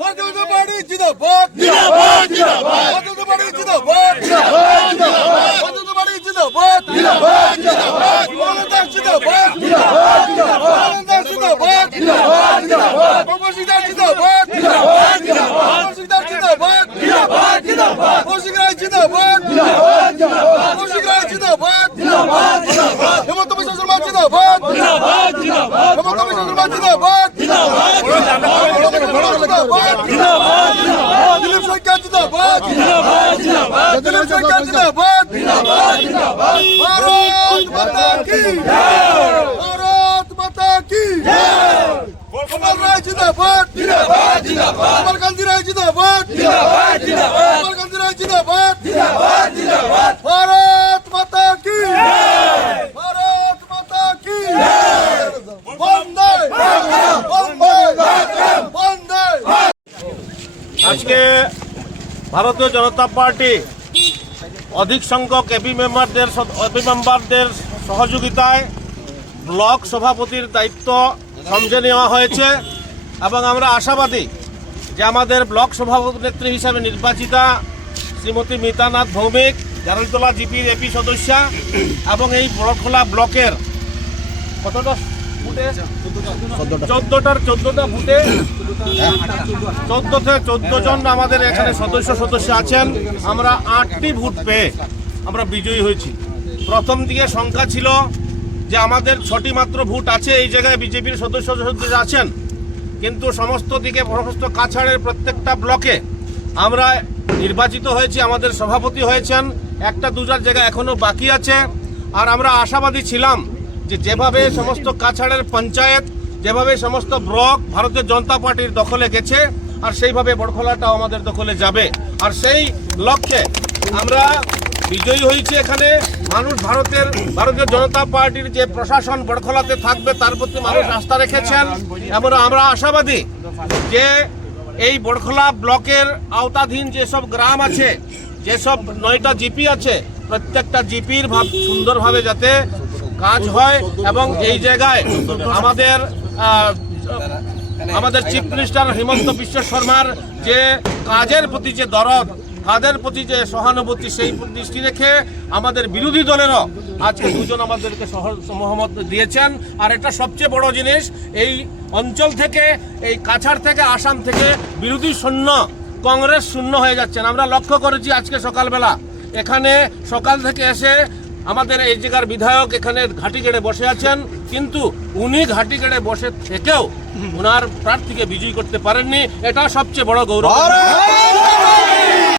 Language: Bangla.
ভারতীয় জনতা পার্টি জিন্দাবাদ জিন্দাবাদ জিন্দাবাদ ভারতীয় জনতা পার্টি জিন্দাবাদ জিন্দাবাদ ভারতীয় জনতা পার্টি জিন্দাবাদ জিন্দাবাদ জিন্দাবাদ মহানন্দা জিন্দাবাদ জিন্দাবাদ জিন্দাবাদ মহানন্দা জিন্দাবাদ জিন্দাবাদ জিন্দাবাদ কৌশিকদার জিন্দাবাদ জিন্দাবাদ জিন্দাবাদ কৌশিকদার জিন্দাবাদ জিন্দাবাদ জিন্দাবাদ কৌশিক রায় জিন্দাবাদ জিন্দাবাদ জিন্দাবাদ কৌশিক রায় জিন্দাবাদ জিন্দাবাদ জিন্দাবাদ হেমন্ত বিশ্ব শর্মা জিন্দাবাদ জিন্দাবাদ জিন্দাবাদ হেমন্ত বিশ্ব শর্মা জিন্দাবাদ জিন্দাবাদ জিন্দাবাদ জিন্দাবাদ দিলীপ সরকার জিন্দাবাদ। জিন্দাবাদ জিন্দাবাদ। দিলীপ সরকার জিন্দাবাদ। জিন্দাবাদ জিন্দাবাদ। ভারত মাতা কি ভারত মাতা কি কমল রায় জিন্দাবাদ। জিন্দাবাদ জিন্দাবাদ। কমল গান্ধী রায় জিন্দাবাদ। জিন্দাবাদ জিন্দাবাদ। কমল গান্ধী রায় জিন্দাবাদ। জিন্দাবাদ জিন্দাবাদ। ভারত মাতা কি ভারত মাতা কি বন্দে বন্দে বন্দে আজকে ভারতীয় জনতা পার্টি। অধিক সংখ্যক এপি মেম্বারদের এপি মেম্বারদের সহযোগিতায় ব্লক সভাপতির দায়িত্ব সমঝে নেওয়া হয়েছে এবং আমরা আশাবাদী যে আমাদের ব্লক সভাপতি নেত্রী হিসাবে নির্বাচিতা শ্রীমতী মিতানাথ ভৌমিক জারলতলা জিপির এপি সদস্যা এবং এই বড়খোলা ব্লকের কতটা ফুটে। চোদ্দটার চোদ্দটা ফুটে। চোদ্দ থেকে চোদ্দ জন আমাদের এখানে সদস্য সদস্য আছেন। আমরা আটটি ভোট পেয়ে আমরা বিজয়ী হয়েছি। প্রথম দিকে সংখ্যা ছিল যে আমাদের ছটি মাত্র ভোট আছে এই জায়গায় বিজেপির সদস্য সদস্য আছেন। কিন্তু সমস্ত দিকে সমস্ত কাছাড়ের প্রত্যেকটা ব্লকে আমরা নির্বাচিত হয়েছি আমাদের সভাপতি হয়েছেন। একটা দুটার জায়গা এখনও বাকি আছে। আর আমরা আশাবাদী ছিলাম যে যেভাবে সমস্ত কাছাড়ের পঞ্চায়েত, যেভাবে সমস্ত ব্লক ভারতীয় জনতা পার্টির দখলে গেছে, আর সেইভাবে বড়খোলাটাও আমাদের দখলে যাবে। আর সেই লক্ষ্যে আমরা বিজয়ী হয়েছে এখানে। মানুষ ভারতের, ভারতীয় জনতা পার্টির যে প্রশাসন বড়খোলাতে থাকবে, তার প্রতি মানুষ আস্থা রেখেছেন। এবং আমরা আশাবাদী যে এই বড়খোলা ব্লকের আওতাধীন যেসব গ্রাম আছে, যেসব নয়টা জিপি আছে, প্রত্যেকটা জিপির ভাব সুন্দরভাবে যাতে কাজ হয় এবং এই জায়গায় আমাদের আমাদের চিফ মিনিস্টার হিমন্ত বিশ্ব শর্মার যে কাজের প্রতি যে দরদ কাজের প্রতি যে সহানুভূতি, সেই দৃষ্টি রেখে আমাদের বিরোধী দলেরও আজকে দুজন আমাদেরকে সহ- সহমত দিয়েছেন। আর এটা সবচেয়ে বড় জিনিস, এই অঞ্চল থেকে, এই কাছাড় থেকে, আসাম থেকে বিরোধী শূন্য, কংগ্রেস শূন্য হয়ে যাচ্ছেন। আমরা লক্ষ্য করেছি আজকে সকালবেলা, এখানে সকাল থেকে এসে আমাদের এই জায়গার বিধায়ক এখানে ঘাটি গেড়ে বসে আছেন কিন্তু উনি ঘাটি গেড়ে বসে থেকেও ওনার প্রার্থীকে বিজয়ী করতে পারেননি। এটা সবচেয়ে বড় গৌরব।